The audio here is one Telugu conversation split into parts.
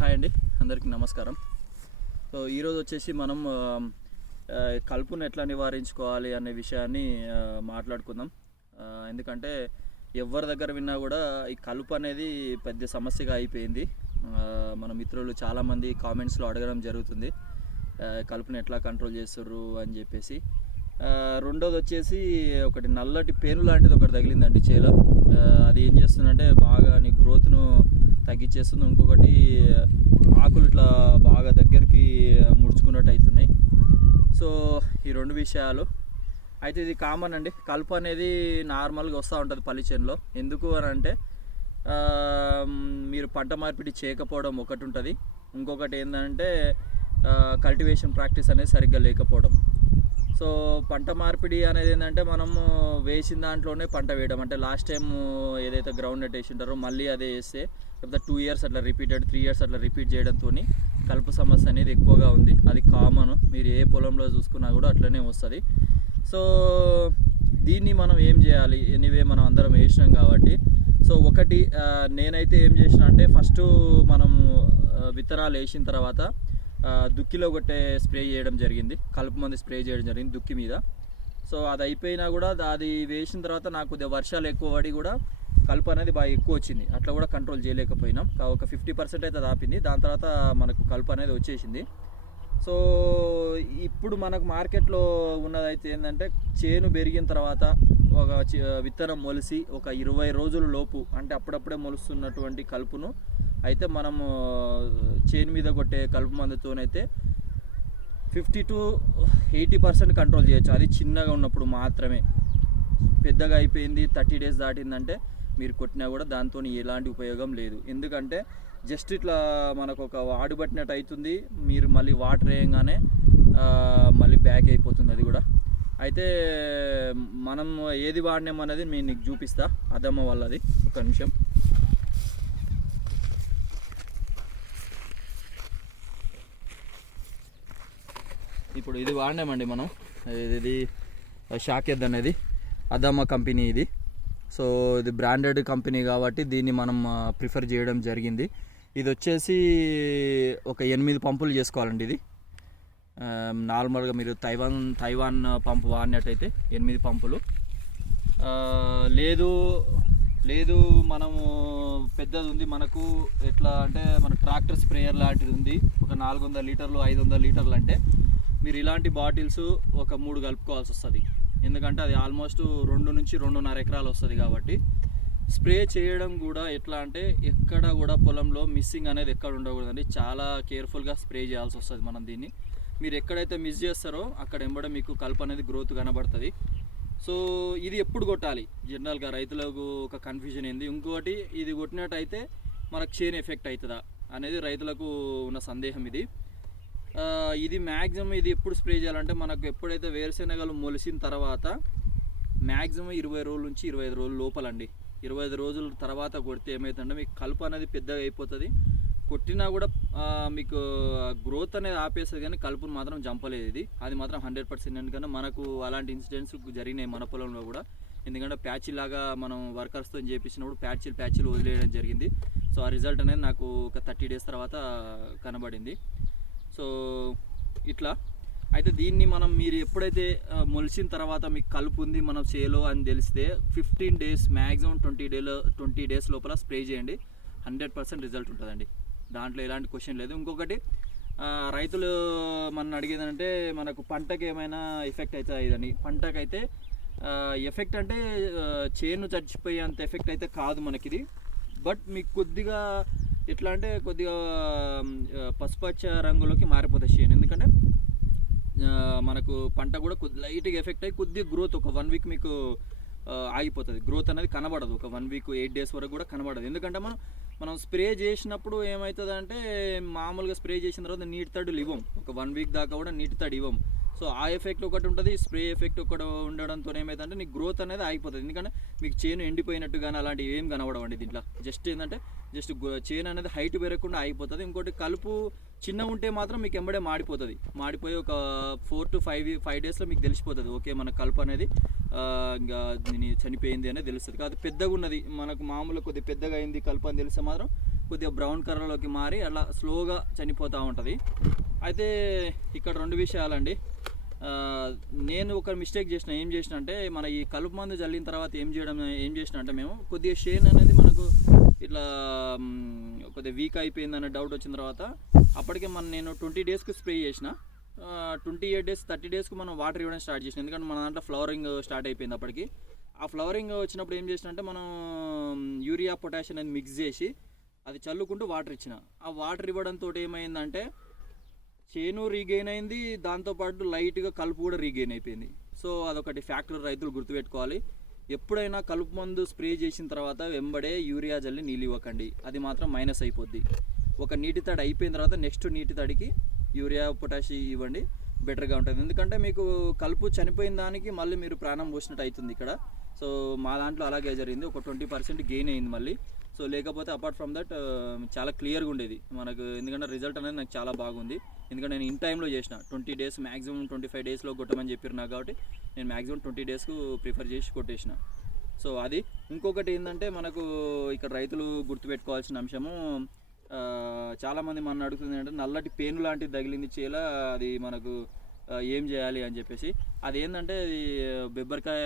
హాయ్ అండి అందరికీ నమస్కారం. సో ఈరోజు వచ్చేసి మనం కలుపును ఎట్లా నివారించుకోవాలి అనే విషయాన్ని మాట్లాడుకుందాం. ఎందుకంటే ఎవరి దగ్గర విన్నా కూడా ఈ కలుపు అనేది పెద్ద సమస్యగా అయిపోయింది. మన మిత్రులు చాలామంది కామెంట్స్లో అడగడం జరుగుతుంది. కలుపును కలుపుని ఎట్లా కంట్రోల్ చేస్తారు అని చెప్పేసి. రెండోది వచ్చేసి ఒకటి నల్లటి పేను లాంటిది ఒకటి తగిలిందండి చేలో. అది ఏం చేస్తుందంటే బాగా నీ గ్రోత్ను తగ్గించేస్తుంది. ఇంకొకటి ఆకులు ఇట్లా బాగా దగ్గరికి ముడుచుకున్నట్టు అవుతున్నాయి సో ఈ రెండు విషయాలు. అయితే ఇది కామన్ అండి. కలుపు అనేది నార్మల్గా వస్తూ ఉంటుంది పల్లి చేనులో. ఎందుకు అని అంటే మీరు పంట మార్పిడి చేయకపోవడం ఒకటి ఉంటుంది. ఇంకొకటి ఏంటంటే కల్టివేషన్ ప్రాక్టీస్ అనేది సరిగ్గా లేకపోవడం. సో పంట మార్పిడి అనేది ఏంటంటే మనము వేసిన దాంట్లోనే పంట వేయడం. అంటే లాస్ట్ టైం ఏదైతే గ్రౌండ్ నెట్ వేసి ఉంటారో మళ్ళీ అదే వేస్తే లేకపోతే టూ ఇయర్స్ అట్లా రిపీటెడ్ త్రీ ఇయర్స్ అట్లా రిపీట్ చేయడంతో కలుపు సమస్య అనేది ఎక్కువగా ఉంది. అది కామన్ మీరు ఏ పొలంలో చూసుకున్నా కూడా అట్లనే వస్తుంది. సో దీన్ని మనం ఏం చేయాలి? ఎనీవే మనం అందరం వేసినాం కాబట్టి. సో ఒకటి నేనైతే ఏం చేసిన అంటే ఫస్ట్ మనం విత్తనాలు వేసిన తర్వాత దుక్కిలో కొట్టే స్ప్రే చేయడం జరిగింది. కలుపు మంది స్ప్రే చేయడం జరిగింది దుక్కి మీద. సో అది అయిపోయినా కూడా అది వేసిన తర్వాత నాకు కొద్దిగా వర్షాలు ఎక్కువ పడి కూడా కలుపు అనేది బాగా ఎక్కువ వచ్చింది. అట్లా కూడా కంట్రోల్ చేయలేకపోయినాం. ఒక ఫిఫ్టీ పర్సెంట్ అయితే దాపింది. దాని తర్వాత మనకు కలుపు అనేది వచ్చేసింది. సో ఇప్పుడు మనకు మార్కెట్లో ఉన్నదైతే ఏంటంటే చేను పెరిగిన తర్వాత ఒక చి- విత్తనం మొలిసి ఒక ఇరవై రోజుల లోపు అంటే అప్పుడప్పుడే మొలుస్తున్నటువంటి కలుపును అయితే మనము చేను మీద కొట్టే కలుపు మందుతోనైతే fifty to eighty percent control చేయొచ్చు. అది చిన్నగా ఉన్నప్పుడు మాత్రమే. పెద్దగా అయిపోయింది థర్టీ డేస్ దాటిందంటే మీరు కొట్టినా కూడా దాంతో ఎలాంటి ఉపయోగం లేదు. ఎందుకంటే జస్ట్ ఇట్లా మనకు ఒక వాడు పట్టినట్టు అవుతుంది మీరు మళ్ళీ వాటర్ వేయంగానే మళ్ళీ బ్యాక్ అయిపోతుంది అది కూడా. అయితే మనం ఏది వాడినాం అనేది నేను నీకు చూపిస్తా. అదమ్మ వాళ్ళది. ఒక నిమిషం. ఇప్పుడు ఇది వాడినామండి మనం. ఇది- ఇది షాకెద్ అనేది. అదమ్మ కంపెనీ ఇది. సో ఇది బ్రాండెడ్ కంపెనీ కాబట్టి దీన్ని మనం ప్రిఫర్ చేయడం జరిగింది. ఇది వచ్చేసి ఒక ఎనిమిది పంపులు చేసుకోవాలండి ఇది. నార్మల్గా మీరు తైవాన్ తైవాన్ పంపు వాడినట్టయితే ఎనిమిది పంపులు. లేదు లేదు మనము పెద్దది ఉంది మనకు ఎట్లా అంటే మన ట్రాక్టర్ స్ప్రేయర్ లాంటిది ఉంది ఒక నాలుగు వందల లీటర్లు ఐదు వందల లీటర్లు అంటే మీరు ఇలాంటి బాటిల్స్ ఒక మూడు కలుపుకోవాల్సి వస్తుంది ఎందుకంటే అది ఆల్మోస్ట్ రెండు నుంచి రెండున్నర ఎకరాలు వస్తుంది కాబట్టి స్ప్రే చేయడం కూడా ఎట్లా అంటే ఎక్కడ కూడా పొలంలో మిస్సింగ్ అనేది ఎక్కడ ఉండకూడదండి. చాలా కేర్ఫుల్గా స్ప్రే చేయాల్సి వస్తుంది మనం దీన్ని. మీరు ఎక్కడైతే మిస్ చేస్తారో అక్కడ ఎంబడ మీకు కలుపు అనేది గ్రోత్ కనబడుతుంది. సో ఇది ఎప్పుడు కొట్టాలి? జనరల్గా రైతులకు ఒక కన్ఫ్యూజన్ ఏంది. ఇంకోటి ఇది కొట్టినట్టయితే మనకు చేన్ ఎఫెక్ట్ అవుతుందా అనేది రైతులకు ఉన్న సందేహం ఇది. ఇది మ్యాక్సిమం ఇది ఎప్పుడు స్ప్రే చేయాలంటే మనకు ఎప్పుడైతే వేరుశెనగలు మొలిసిన తర్వాత మ్యాక్సిమం ఇరవై రోజుల నుంచి ఇరవై ఐదు రోజుల లోపలండి. ఇరవై ఐదు రోజుల తర్వాత కొడితే ఏమవుతుందంటే మీకు కలుపు అనేది పెద్దగా అయిపోతుంది. కొట్టినా కూడా మీకు గ్రోత్ అనేది ఆపేస్తుంది కానీ కలుపును మాత్రం చంపలేదు ఇది. అది మాత్రం హండ్రెడ్ పర్సెంట్ ఎందుకంటే మనకు అలాంటి ఇన్సిడెంట్స్ జరిగినాయి మన పొలంలో కూడా. ఎందుకంటే ప్యాచీ లాగా మనం వర్కర్స్తో చేపించినప్పుడు ప్యాచీలు ప్యాచీలు వదిలేయడం జరిగింది. సో ఆ రిజల్ట్ అనేది నాకు ఒక థర్టీ డేస్ తర్వాత కనబడింది. సో ఇట్లా. అయితే దీన్ని మనం మీరు ఎప్పుడైతే మొలిచిన తర్వాత మీకు కలుపు ఉంది మనం చేలో అని తెలిస్తే ఫిఫ్టీన్ డేస్ మ్యాక్సిమం ట్వంటీ డేలో ట్వంటీ డేస్ లోపల స్ప్రే చేయండి. హండ్రెడ్ పర్సెంట్ రిజల్ట్ ఉంటుందండి. దాంట్లో ఎలాంటి క్వశ్చన్ లేదు. ఇంకొకటి రైతులు మన అడిగేదంటే మనకు పంటకి ఏమైనా ఎఫెక్ట్ అవుతుంది ఇదని పంటకైతే ఎఫెక్ట్ అంటే చేను చేను చచ్చిపోయేంత ఎఫెక్ట్ అయితే కాదు మనకిది. బట్ మీకు కొద్దిగా ఎట్లా అంటే కొద్దిగా పసుపచ్చ రంగులోకి మారిపోతుంది చేను. ఎందుకంటే మనకు పంట కూడా కొద్ది లైట్గా ఎఫెక్ట్ అయ్యి కొద్దిగా గ్రోత్ ఒక వన్ వీక్ మీకు ఆగిపోతుంది. గ్రోత్ అనేది కనబడదు. ఒక వన్ వీక్ ఎయిట్ డేస్ వరకు కూడా కనబడదు. ఎందుకంటే మనం మనం స్ప్రే చేసినప్పుడు ఏమవుతుంది అంటే మామూలుగా స్ప్రే చేసిన తర్వాత నీటి తడులు ఇవ్వం. ఒక వన్ వీక్ దాకా కూడా నీటి తడి ఇవ్వం. సో ఆ ఎఫెక్ట్ ఒకటి ఉంటుంది. స్ప్రే ఎఫెక్ట్ ఒకటి ఉండడంతో ఏమైందంటే నీకు గ్రోత్ అనేది ఆగిపోతుంది. ఎందుకంటే మీకు చేను ఎండిపోయినట్టు కానీ అలాంటివి ఏం కనబడవండి దీంట్లో. జస్ట్ ఏంటంటే జస్ట్ చేను అనేది హైట్ పెరగకుండా ఆగిపోతుంది. ఇంకోటి కలుపు చిన్న ఉంటే మాత్రం మీకు ఎంబడే మాడిపోతుంది. మాడిపోయి ఒక ఫోర్ టు ఫైవ్ ఫైవ్ డేస్లో మీకు తెలిసిపోతుంది. ఓకే మన కలుపు అనేది ఇంకా దీని చనిపోయింది అనేది తెలుస్తుంది. కాదు పెద్దగా ఉన్నది. మనకు మామూలు కొద్దిగా పెద్దగా అయింది కలుపు అని తెలిస్తే మాత్రం కొద్దిగా బ్రౌన్ కలర్లోకి మారి అలా స్లోగా చనిపోతూ ఉంటుంది. అయితే ఇక్కడ రెండు విషయాలండి. నేను ఒక మిస్టేక్ చేసిన. ఏం చేసిన అంటే మన ఈ కలుపు మందు చల్లిన తర్వాత ఏం చేయడం ఏం చేసిన అంటే మేము కొద్దిగా షేన్ అనేది మనకు ఇట్లా కొద్దిగా వీక్ అయిపోయింది అనే డౌట్ వచ్చిన తర్వాత అప్పటికే మనం నేను ట్వంటీ డేస్కి స్ప్రే చేసిన. ట్వంటీ ఎయిట్ డేస్ థర్టీ డేస్కి మనం వాటర్ ఇవ్వడం స్టార్ట్ చేసిన. ఎందుకంటే మన దాంట్లో ఫ్లవరింగ్ స్టార్ట్ అయిపోయింది అప్పటికి. ఆ ఫ్లవరింగ్ వచ్చినప్పుడు ఏం చేసిన అంటే మనం యూరియా పొటాషియం అనేది మిక్స్ చేసి అది చల్లుకుంటూ వాటర్ ఇచ్చిన. ఆ వాటర్ ఇవ్వడంతో ఏమైందంటే చేను రీగెయిన్ అయింది దాంతోపాటు లైట్గా కలుపు కూడా రీగెయిన్ అయిపోయింది. సో అదొకటి ఫ్యాక్టర్ రైతులు గుర్తుపెట్టుకోవాలి. ఎప్పుడైనా కలుపు మందు స్ప్రే చేసిన తర్వాత వెంబడే యూరియా జల్లి నీళ్ళు ఇవ్వకండి. అది మాత్రం మైనస్ అయిపోద్ది. ఒక నీటి తడి అయిపోయిన తర్వాత నెక్స్ట్ నీటి తడికి యూరియా పొటాషి ఇవ్వండి. బెటర్గా ఉంటుంది. ఎందుకంటే మీకు కలుపు చనిపోయిన దానికి మళ్ళీ మీరు ప్రాణం పోసినట్టు అవుతుంది ఇక్కడ. సో మా దాంట్లో అలాగే జరిగింది. ఒక ట్వంటీ పర్సెంట్ గెయిన్ అయింది మళ్ళీ. సో లేకపోతే అపార్ట్ ఫ్రమ్ దట్ చాలా క్లియర్గా ఉండేది. మనకు ఎందుకంటే రిజల్ట్ అనేది నాకు చాలా బాగుంది. ఎందుకంటే నేను ఇన్ టైంలో చేసిన. Twenty days maximum twenty five డేస్లో కొట్టమని చెప్పారు నాకు కాబట్టి నేను మ్యాక్సిమం ట్వంటీ డేస్కు ప్రిఫర్ చేసి కొట్టేసిన. సో అది. ఇంకొకటి ఏంటంటే మనకు ఇక్కడ రైతులు గుర్తుపెట్టుకోవాల్సిన అంశము చాలామంది మన అడుగుతుంది అంటే నల్లటి పేను లాంటిది తగిలింది చేల అది మనకు ఏం చేయాలి అని చెప్పేసి. అది ఏంటంటే అది బెబ్బరికాయ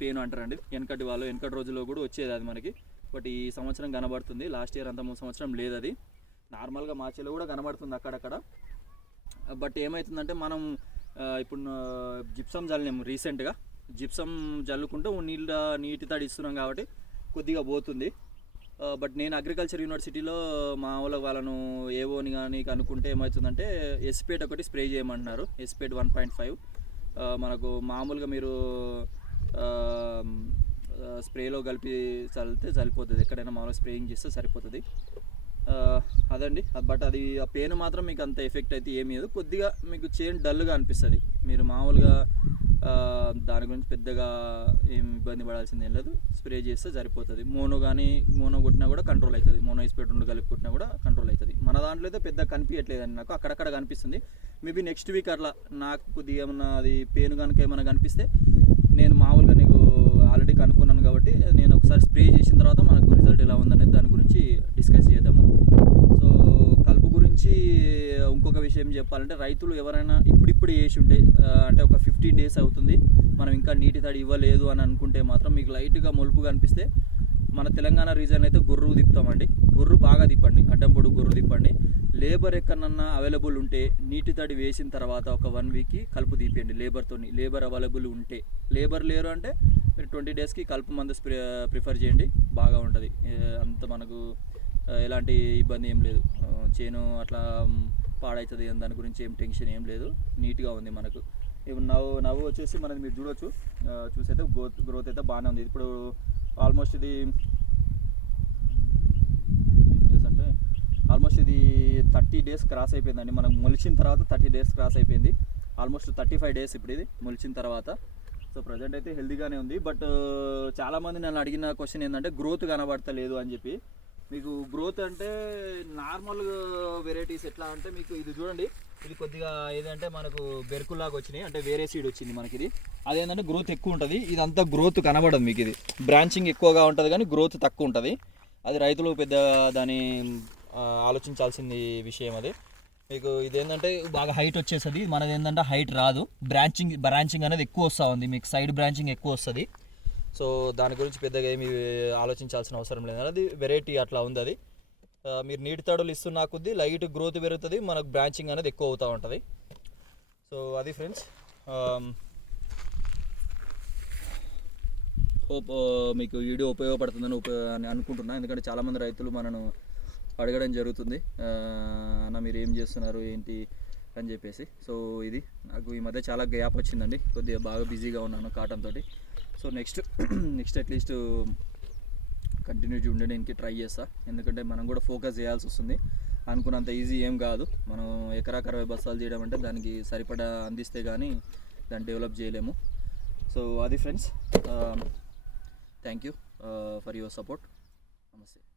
పెయిన్ అంటారండి. వెనకటి వాళ్ళు వెనకటి రోజుల్లో కూడా వచ్చేది అది మనకి. బట్ ఈ సంవత్సరం కనబడుతుంది. లాస్ట్ ఇయర్ అంత మూడు సంవత్సరం లేదు అది నార్మల్గా మా కూడా కనబడుతుంది అక్కడక్కడ. బట్ ఏమవుతుందంటే మనం ఇప్పుడు జిప్సం చల్లలేము రీసెంట్గా జిప్సం చల్లుకుంటే నీళ్ళ నీటి తడి ఇస్తున్నాం కాబట్టి కొద్దిగా పోతుంది. బట్ నేను అగ్రికల్చర్ యూనివర్సిటీలో మా వాళ్ళ వాళ్ళను ఏవోని కానీ కనుక్కుంటే ఏమవుతుందంటే ఎస్పేట్ ఒకటి స్ప్రే చేయమంటున్నారు. ఎస్పేట్ వన్ పాయింట్ ఫైవ్ మనకు మామూలుగా మీరు స్ప్రేలో కలిపి చల్లితే సరిపోతుంది. ఎక్కడైనా మామూలుగా స్ప్రేయింగ్ చేస్తే సరిపోతుంది. అదండి. బట్ అది ఆ పెయిన్ మాత్రం మీకు అంత ఎఫెక్ట్ అయితే ఏమీ లేదు. కొద్దిగా మీకు చేన్ డల్గా అనిపిస్తుంది. మీరు మామూలుగా దాని గురించి పెద్దగా ఏం ఇబ్బంది పడాల్సింది ఏం లేదు. స్ప్రే చేస్తే సరిపోతుంది. మోనో కానీ మోనో కొట్టినా కూడా కంట్రోల్ అవుతుంది మోనో ఇస్పేట్ రెండు కలిపి కొట్టినా కూడా కంట్రోల్ అవుతుంది మన దాంట్లో అయితే పెద్ద కనిపించట్లేదండి నాకు. అక్కడక్కడ కనిపిస్తుంది. మేబీ నెక్స్ట్ వీక్ అట్లా నాకు కొద్దిగా ఏమన్నా అది పెయిన్ కనుక ఏమైనా కనిపిస్తే నేను మామూలుగా నీకు ఆల్రెడీ కనుక్కున్నాను కాబట్టి నేను ఒకసారి స్ప్రే చేసిన తర్వాత మనకు రిజల్ట్ ఎలా ఉందనేది దాని గురించి డిస్కస్ చేద్దాము. సో కలుపు గురించి ఇంకొక విషయం చెప్పాలంటే రైతులు ఎవరైనా ఇప్పుడిప్పుడు వేసి ఉంటే అంటే ఒక ఫిఫ్టీన్ డేస్ అవుతుంది. మనం ఇంకా నీటి తడి ఇవ్వలేదు అని అనుకుంటే మాత్రం మీకు లైట్గా మొలుపు కనిపిస్తే మన తెలంగాణ రీజన్ అయితే గుర్రు తిప్పుతామండి. గుర్రు బాగా తిప్పండి. అడ్డం పొడుగు గుర్రు తిప్పండి. లేబర్ ఎక్కడన్నా అవైలబుల్ ఉంటే నీటి తడి వేసిన తర్వాత ఒక వన్ వీక్కి కలుపు తీపియండి. లేబర్తో లేబర్ అవైలబుల్ ఉంటే. లేబర్ లేరు అంటే ట్వంటీ డేస్కి కలుపు మందు స్ప్రే ప్రిఫర్ చేయండి. బాగా ఉంటుంది. అంత మనకు ఎలాంటి ఇబ్బంది ఏం లేదు. చేను అట్లా పాడవుతుంది అని దాని గురించి ఏం టెన్షన్ ఏం లేదు. నీట్గా ఉంది మనకు. ఇప్పుడు నవ్వు నవ్వు వచ్చేసి మనది మీరు చూడొచ్చు. చూసైతే గ్రోత్ గ్రోత్ అయితే బాగానే ఉంది. ఇప్పుడు ఆల్మోస్ట్ ఇది అంటే ఆల్మోస్ట్ ఇది థర్టీ డేస్ క్రాస్ అయిపోయిందండి. మనం మొలిచిన తర్వాత థర్టీ డేస్ క్రాస్ అయిపోయింది. ఆల్మోస్ట్ థర్టీ ఫైవ్ డేస్ ఇప్పుడు ఇది మొలిచిన తర్వాత. సో ప్రజెంట్ అయితే హెల్దీగానే ఉంది. బట్ uh, చాలామంది నన్ను అడిగిన క్వశ్చన్ ఏంటంటే గ్రోత్ కనబడతలేదు అని చెప్పి. మీకు గ్రోత్ అంటే నార్మల్ వెరైటీస్ uh, ఎట్లా అంటే మీకు ఇది చూడండి. ఇది కొద్దిగా ఏదంటే మనకు బెరుకులాగా వచ్చినాయి. అంటే వేరే సీడ్ వచ్చింది మనకి ఇది. అదేంటంటే గ్రోత్ ఎక్కువ ఉంటుంది. ఇదంతా గ్రోత్ కనబడదు మీకు ఇది. బ్రాంచింగ్ ఎక్కువగా ఉంటుంది కానీ గ్రోత్ తక్కువ ఉంటుంది. అది రైతులు పెద్ద దాని ఆలోచించాల్సింది విషయం అది. మీకు ఇదేంటంటే బాగా హైట్ వచ్చేస్తుంది. మనది ఏంటంటే హైట్ రాదు. బ్రాంచింగ్ బ్రాంచింగ్ అనేది ఎక్కువ వస్తూ ఉంది. మీకు సైడ్ బ్రాంచింగ్ ఎక్కువ వస్తుంది. సో దాని గురించి పెద్దగా ఏమి ఆలోచించాల్సిన అవసరం లేదు. అది వెరైటీ అట్లా ఉంది అది. మీరు నీటి తడులు ఇస్తున్నా కొద్దీ లైట్ గ్రోత్ పెరుగుతుంది. మనకు బ్రాంచింగ్ అనేది ఎక్కువ అవుతూ ఉంటుంది. సో అది ఫ్రెండ్స్ హోప్ మీకు వీడియో ఉపయోగపడుతుందని ఉపయోగ అని అనుకుంటున్నాను ఎందుకంటే చాలామంది రైతులు మనను అడగడం జరుగుతుంది. అన్న మీరు ఏం చేస్తున్నారు ఏంటి అని చెప్పేసి. సో ఇది నాకు ఈ మధ్య చాలా గ్యాప్ వచ్చిందండి. కొద్దిగా బాగా బిజీగా ఉన్నాను కాటన్ తోటి. So next next at least continue ఉండడానికి ట్రై చేస్తా. ఎందుకంటే మనం కూడా ఫోకస్ చేయాల్సి వస్తుంది. అనుకున్నంత ఈజీ ఏం కాదు. మనం ఎకరాకు అరవై బస్తాలు చేయడం అంటే దానికి సరిపడా అందిస్తే కానీ దాన్ని డెవలప్ చేయలేము. సో అది friends thank you for your support. నమస్తే.